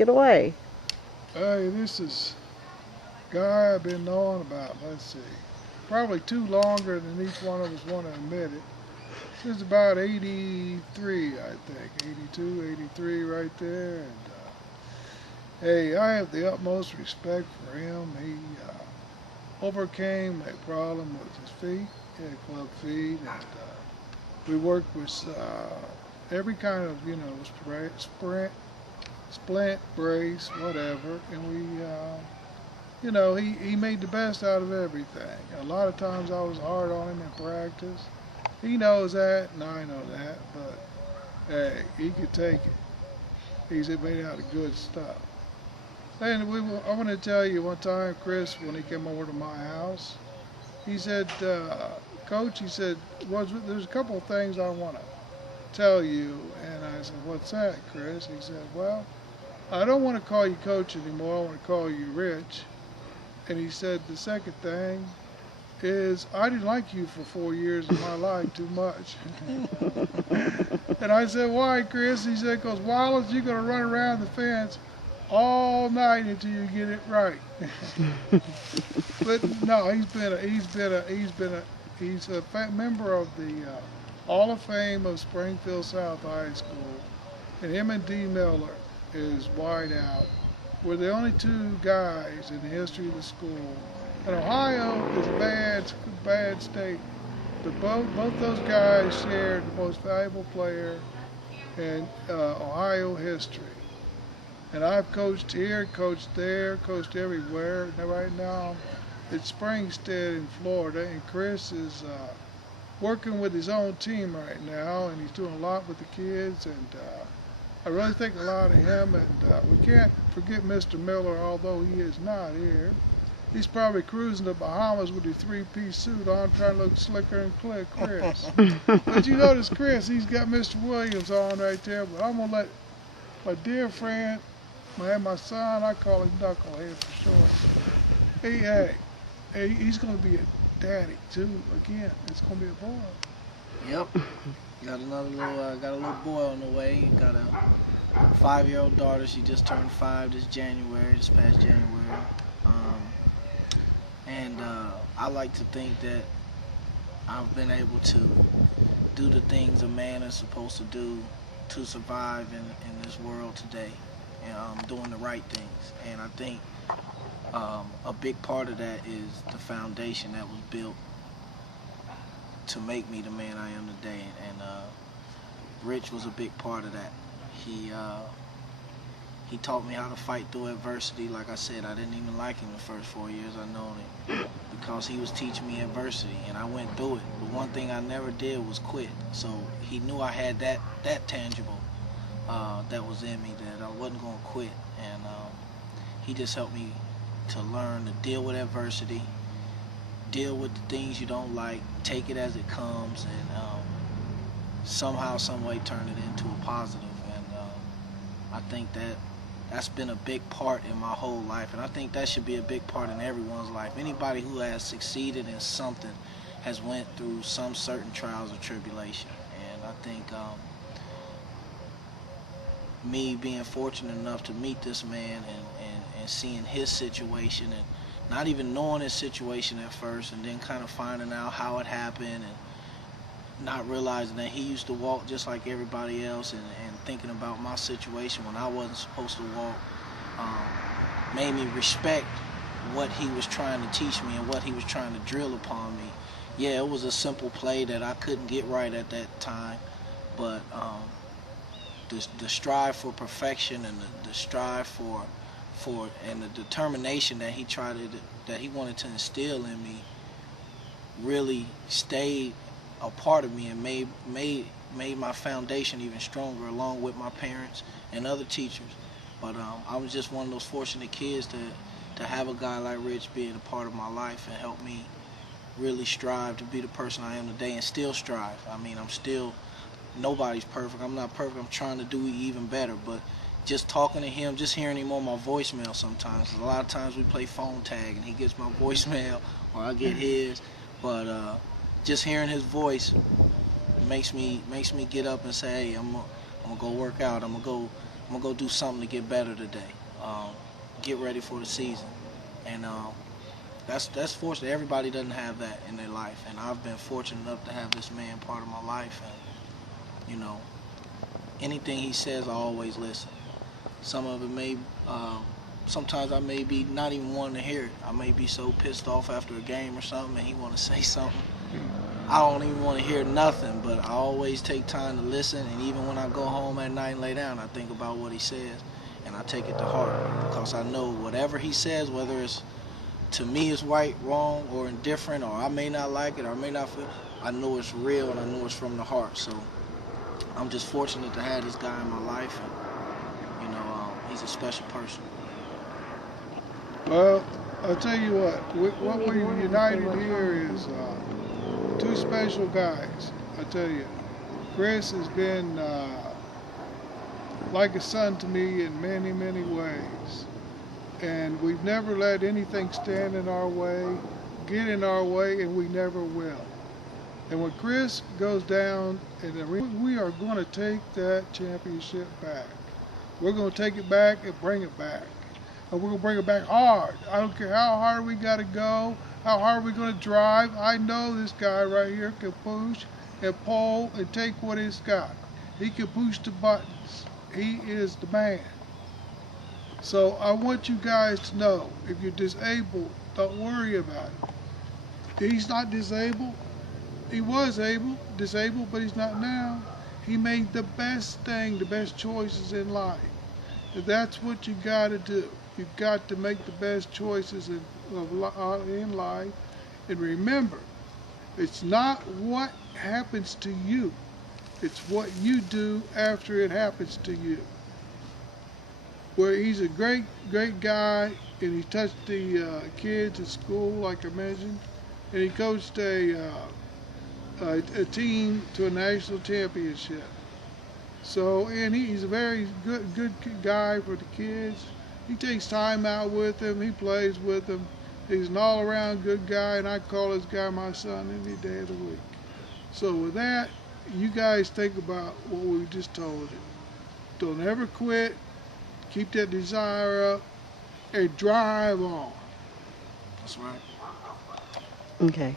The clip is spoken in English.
Get away. Hey, this is a guy I've been knowing about, let's see, probably too longer than each one of us want to admit it. Since about 83, I think. 82, 83, right there. And hey, I have the utmost respect for him. He overcame a problem with his feet. He had club feet. And we worked with every kind of, splint, brace, whatever. And he made the best out of everything. A lot of times I was hard on him in practice. He knows that, and I know that, but hey, he could take it. He's made out of good stuff. And I want to tell you one time, Chris, when he came over to my house, he said, Coach, he said, there's a couple of things I want to tell you. And I said, what's that, Chris? He said, well, I don't want to call you Coach anymore. I want to call you Rich. And he said, the second thing is I didn't like you for 4 years of my life too much. And I said, why, Chris? He said, because Wallace, you're going to run around the fence all night until you get it right. But no, he's a member of the Hall of Fame of Springfield South High School, and him and D. Miller is wide out. We're the only two guys in the history of the school. And Ohio is a bad state, but both those guys shared the most valuable player in Ohio history. And I've coached here, coached there, coached everywhere. Now, right now, it's Springstead in Florida, and Chris is working with his own team right now, and he's doing a lot with the kids. And I really think a lot of him. And we can't forget Mr. Miller, although he is not here. He's probably cruising the Bahamas with a three-piece suit on, trying to look slicker and Chris. But you notice Chris, he's got Mr. Williams on right there. But I'm going to let my dear friend, my son, I call him Knucklehead for short. Hey, he's going to be a daddy too. Again, it's going to be a boy. Yep. Got a little boy on the way. Got a 5-year-old daughter. She just turned 5 this past January. And I like to think that I've been able to do the things a man is supposed to do to survive in this world today. And doing the right things. And I think a big part of that is the foundation that was built to make me the man I am today. And Rich was a big part of that. He taught me how to fight through adversity. Like I said, I didn't even like him the first 4 years I known him because he was teaching me adversity, and I went through it. But one thing I never did was quit. So he knew I had that tangible that was in me, that I wasn't going to quit. And he just helped me to learn to deal with adversity, deal with the things you don't like, take it as it comes, and somehow, some way turn it into a positive. And I think that's been a big part in my whole life, and I think that should be a big part in everyone's life. Anybody who has succeeded in something has went through some certain trials or tribulation. And I think me being fortunate enough to meet this man and seeing his situation, and not even knowing his situation at first, and then kind of finding out how it happened, and not realizing that he used to walk just like everybody else, and thinking about my situation when I wasn't supposed to walk, made me respect what he was trying to teach me and what he was trying to drill upon me. Yeah, it was a simple play that I couldn't get right at that time, but the strive for perfection, and the strive for and the determination that he wanted to instill in me really stayed a part of me and made my foundation even stronger, along with my parents and other teachers. But I was just one of those fortunate kids to have a guy like Rich being a part of my life and help me really strive to be the person I am today, and still strive. I mean, nobody's perfect. I'm not perfect. I'm trying to do even better. But just talking to him, just hearing him on my voicemail sometimes. A lot of times we play phone tag and he gets my voicemail or I get his. But just hearing his voice makes me get up and say, hey, I'm gonna go work out. I'm gonna go I'm gonna go do something to get better today. Get ready for the season, and that's fortunate. Everybody doesn't have that in their life, and I've been fortunate enough to have this man part of my life. And anything he says, I always listen. Some of it may, sometimes I may be not even wanting to hear it. I may be so pissed off after a game or something, and he want to say something. I don't even want to hear nothing, but I always take time to listen. And even when I go home at night and lay down, I think about what he says, and I take it to heart, because I know whatever he says, whether it's to me it's right, wrong, or indifferent, or I may not like it, or I may not feel, I know it's real, and I know it's from the heart. So I'm just fortunate to have this guy in my life, and he's a special person. Well, I'll tell you what we're united here is two special guys. I tell you, Chris has been like a son to me in many, many ways. And we've never let anything stand in our way, get in our way, and we never will. And when Chris goes down, we are going to take that championship back. We're going to take it back and bring it back. And we're going to bring it back hard. I don't care how hard we got to go, how hard we're going to drive. I know this guy right here can push and pull and take what he's got. He can push the buttons. He is the man. So I want you guys to know, if you're disabled, don't worry about it. He's not disabled. He was disabled, but he's not now. He made the best choices in life. And that's what you got to do. You've got to make the best choices in life. And remember, it's not what happens to you. It's what you do after it happens to you. Where he's a great guy, and he touched the kids at school, like I mentioned, and he coached a team to a national championship. So, and he's a very good guy for the kids. He takes time out with them. He plays with them. He's an all-around good guy, and I call this guy my son any day of the week. So with that, you guys think about what we just told you. Don't ever quit. Keep that desire up and drive on. That's right. Okay.